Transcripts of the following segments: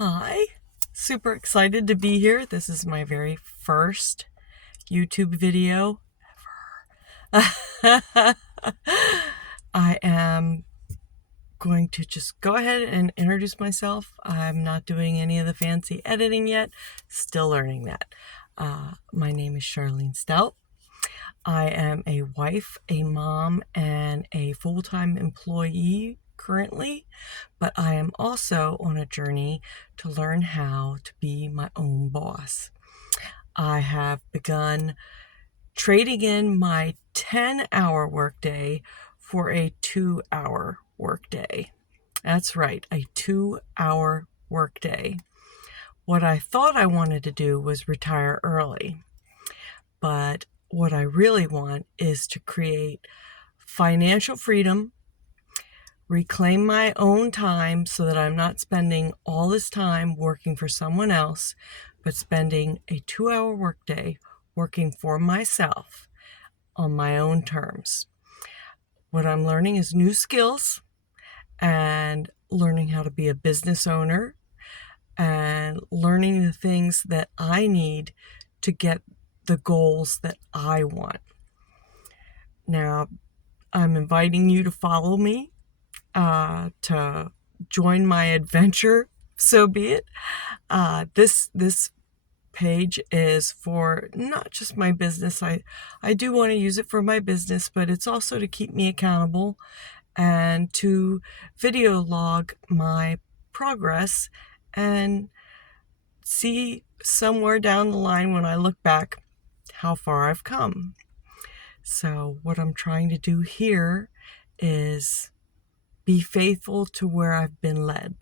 Hi, super excited to be here. This is my very first YouTube video ever. I am going to just go ahead and introduce myself. I'm not doing any of the fancy editing yet, still learning that. My name is Charlene Stoudt. I am a wife, a mom, and a full-time employee currently, but I am also on a journey to learn how to be my own boss. I have begun trading in my 10-hour workday for a 2-hour workday. That's right, a 2-hour workday. What I thought I wanted to do was retire early, but what I really want is to create financial freedom, reclaim my own time so that I'm not spending all this time working for someone else, but spending a 2-hour workday working for myself on my own terms. What I'm learning is new skills and learning how to be a business owner and learning the things that I need to get the goals that I want. Now, I'm inviting you to follow me, to join my adventure, so be it. This page is for not just my business. I do want to use it for my business, but it's also to keep me accountable and to video log my progress and see somewhere down the line when I look back how far I've come. So what I'm trying to do here is be faithful to where I've been led.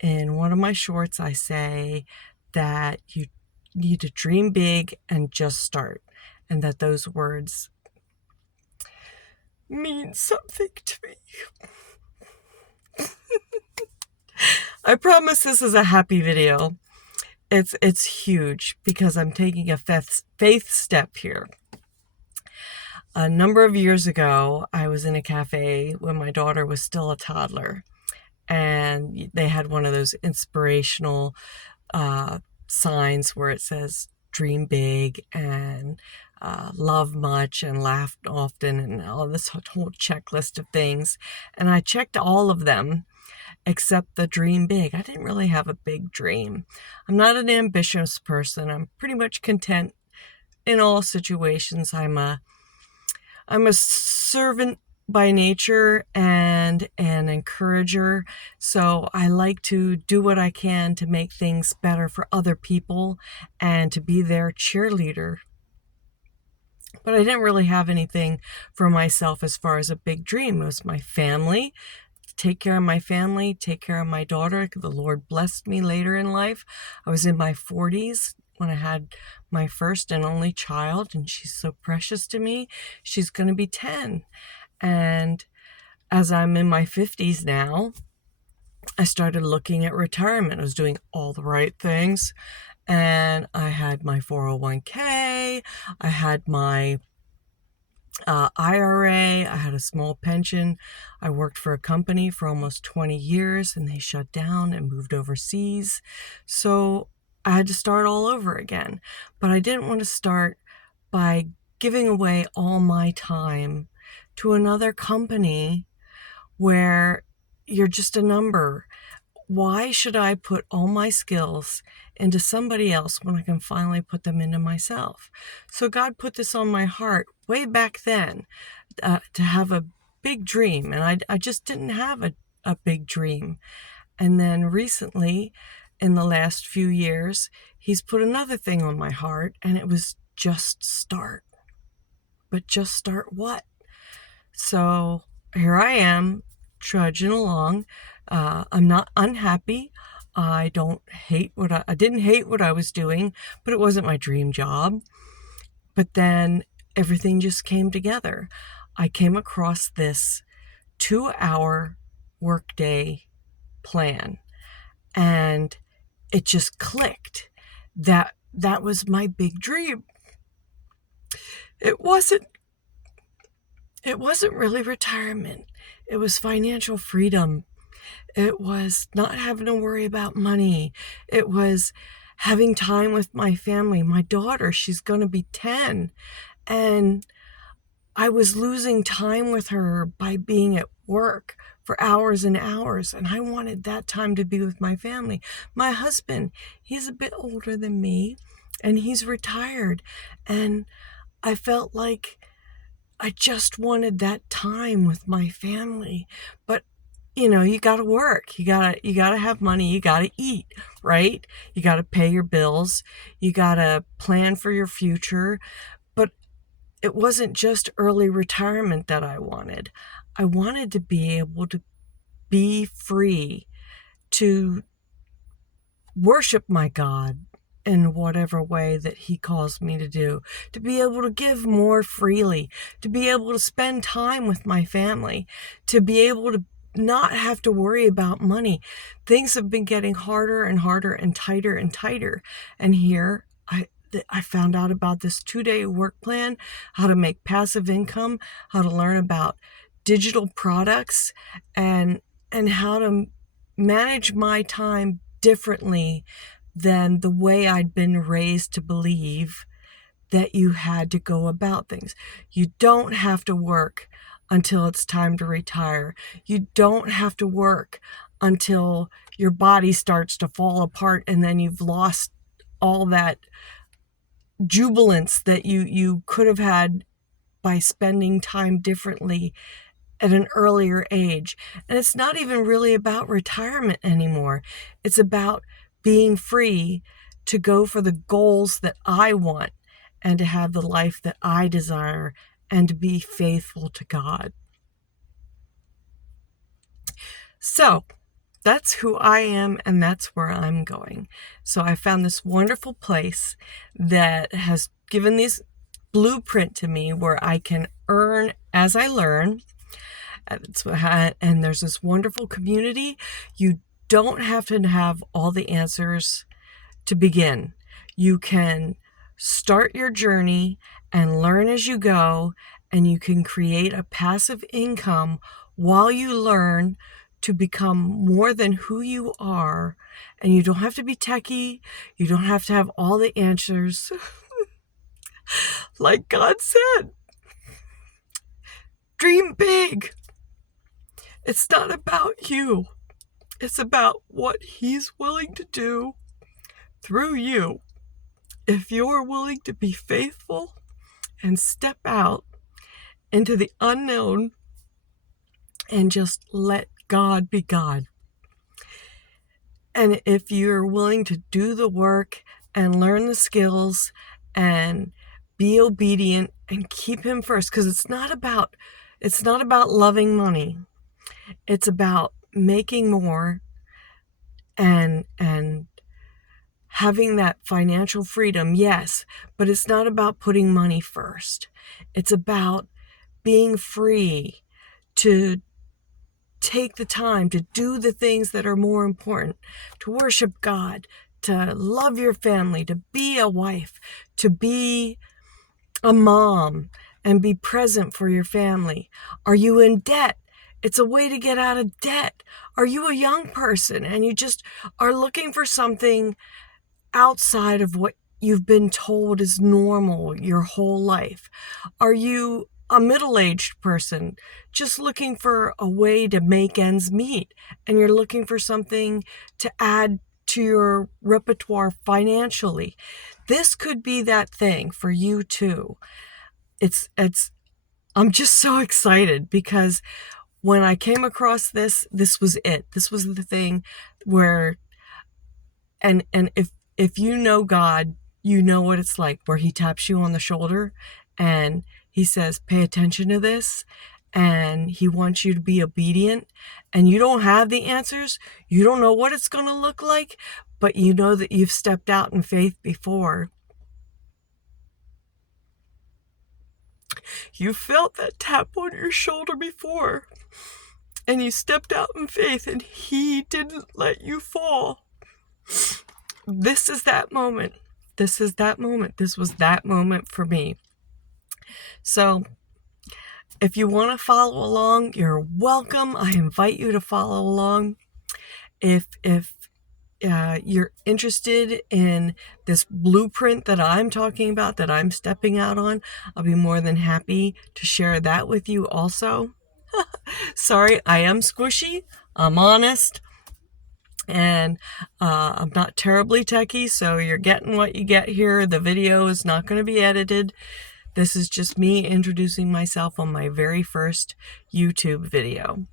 In one of my shorts, I say that you need to dream big and just start, and that those words mean something to me. I promise this is a happy video. It's huge because I'm taking a faith step here. A number of years ago, I was in a cafe when my daughter was still a toddler, and they had one of those inspirational signs where it says dream big and love much and laugh often and all this whole checklist of things. And I checked all of them except the dream big. I didn't really have a big dream. I'm not an ambitious person. I'm pretty much content in all situations. I'm a servant by nature and an encourager. So I like to do what I can to make things better for other people and to be their cheerleader. But I didn't really have anything for myself as far as a big dream. It was my family. Take care of my family, take care of my daughter. The Lord blessed me later in life. I was in my 40s when I had my first and only child, and she's so precious to me. She's going to be 10. And as I'm in my 50s now, I started looking at retirement. I was doing all the right things. And I had my 401k, I had my IRA, I had a small pension. I worked for a company for almost 20 years and they shut down and moved overseas. So I had to start all over again. But I didn't want to start by giving away all my time to another company where you're just a number. Why should I put all my skills into somebody else when I can finally put them into myself? So God put this on my heart way back then, to have a big dream. And I just didn't have a big dream. And then recently, in the last few years, he's put another thing on my heart, and it was just start. But just start what? So here I am, trudging along. I'm not unhappy. I didn't hate what I was doing, but it wasn't my dream job. But then everything just came together. I came across this 2-hour workday plan, and it just clicked. That was my big dream. It wasn't really retirement. It was financial freedom. It was not having to worry about money. It was having time with my family. My daughter, she's going to be 10. And I was losing time with her by being at work for hours and hours. And I wanted that time to be with my family. My husband, he's a bit older than me and he's retired. And I felt like I just wanted that time with my family. But you got to work. You got to have money. You got to eat, right? You got to pay your bills. You got to plan for your future. But it wasn't just early retirement that I wanted. I wanted to be able to be free to worship my God in whatever way that he calls me to do, to be able to give more freely, to be able to spend time with my family, to be able to not have to worry about money. Things have been getting harder and harder and tighter and tighter. And here I found out about this 2-day work plan, how to make passive income, how to learn about digital products, and how to manage my time differently than the way I'd been raised to believe that you had to go about things. You don't have to work until it's time to retire. You don't have to work until your body starts to fall apart and then you've lost all that jubilance that you could have had by spending time differently at an earlier age. And it's not even really about retirement anymore. It's about being free to go for the goals that I want and to have the life that I desire and to be faithful to God. So that's who I am and that's where I'm going. So I found this wonderful place that has given this blueprint to me where I can earn as I learn. And there's this wonderful community. You don't have to have all the answers to begin. You can start your journey and learn as you go, and you can create a passive income while you learn to become more than who you are. And you don't have to be techie. You don't have to have all the answers. Like God said, dream big. It's not about you. It's about what he's willing to do through you. If you're willing to be faithful and step out into the unknown and just let God be God. And if you're willing to do the work and learn the skills and be obedient and keep him first, because it's not about loving money. It's about making more and having that financial freedom, yes, but it's not about putting money first. It's about being free to take the time to do the things that are more important, to worship God, to love your family, to be a wife, to be a mom, and be present for your family. Are you in debt? It's a way to get out of debt. Are you a young person and you just are looking for something outside of what you've been told is normal your whole life? Are you a middle-aged person just looking for a way to make ends meet and you're looking for something to add to your repertoire financially? This could be that thing for you too. I'm just so excited because when I came across this was it. This was the thing where, and if you know God, you know what it's like, where he taps you on the shoulder and he says, pay attention to this, and he wants you to be obedient, and you don't have the answers. You don't know what it's going to look like, but you know that you've stepped out in faith before. You felt that tap on your shoulder before, and you stepped out in faith, and he didn't let you fall. This is that moment. This is that moment. This was that moment for me. So if you want to follow along, you're welcome. I invite you to follow along. If you're interested in this blueprint that I'm talking about, that I'm stepping out on, I'll be more than happy to share that with you also. Sorry, I am squishy. I'm honest. And I'm not terribly techy, so you're getting what you get here. The video is not going to be edited. This is just me introducing myself on my very first YouTube video.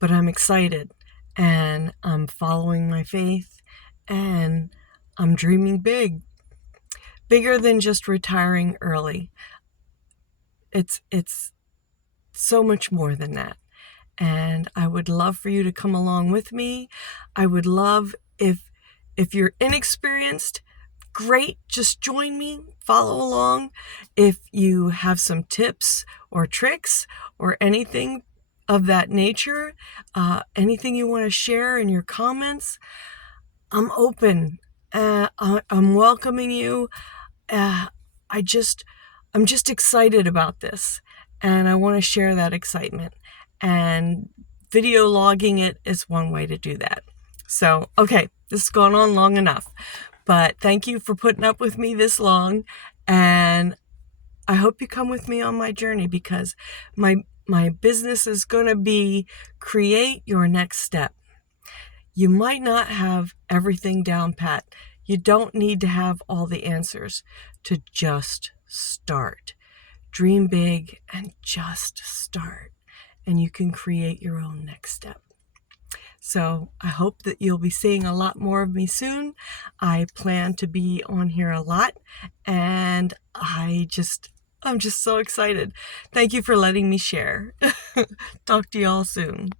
But I'm excited, and I'm following my faith, and I'm dreaming big. Bigger than just retiring early. It's so much more than that. And I would love for you to come along with me. I would love if you're inexperienced, great, just join me, follow along. If you have some tips or tricks or anything of that nature, anything you want to share in your comments, I'm open. I'm welcoming you. I'm just excited about this, and I want to share that excitement. And video logging it is one way to do that. So, okay, this has gone on long enough, but thank you for putting up with me this long, and I hope you come with me on my journey, because my business is going to be create your next step. You might not have everything down pat. You don't need to have all the answers to just start. Dream big and just start, and you can create your own next step. So I hope that you'll be seeing a lot more of me soon. I plan to be on here a lot, and I'm just so excited. Thank you for letting me share. Talk to you all soon.